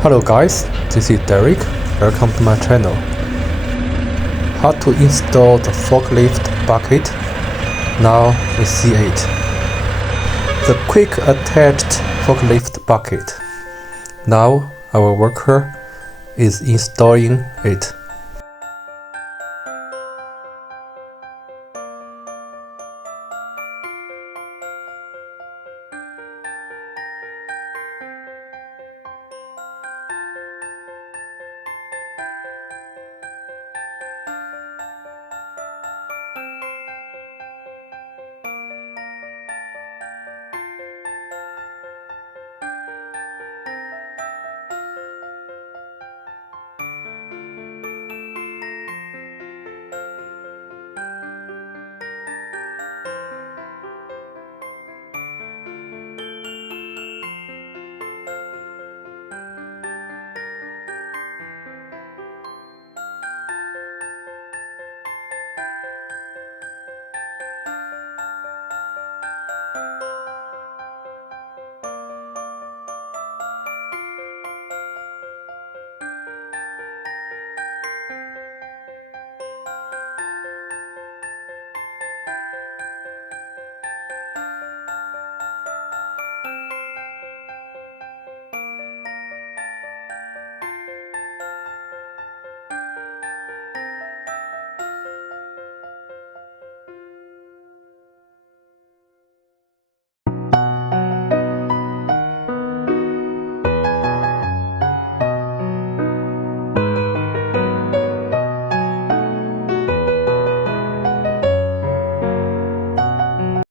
Hello guys, this is Derek. Welcome to my channel. How to install the forklift bucket. Now we see it. The quick attached forklift bucket. Now our worker is installing it.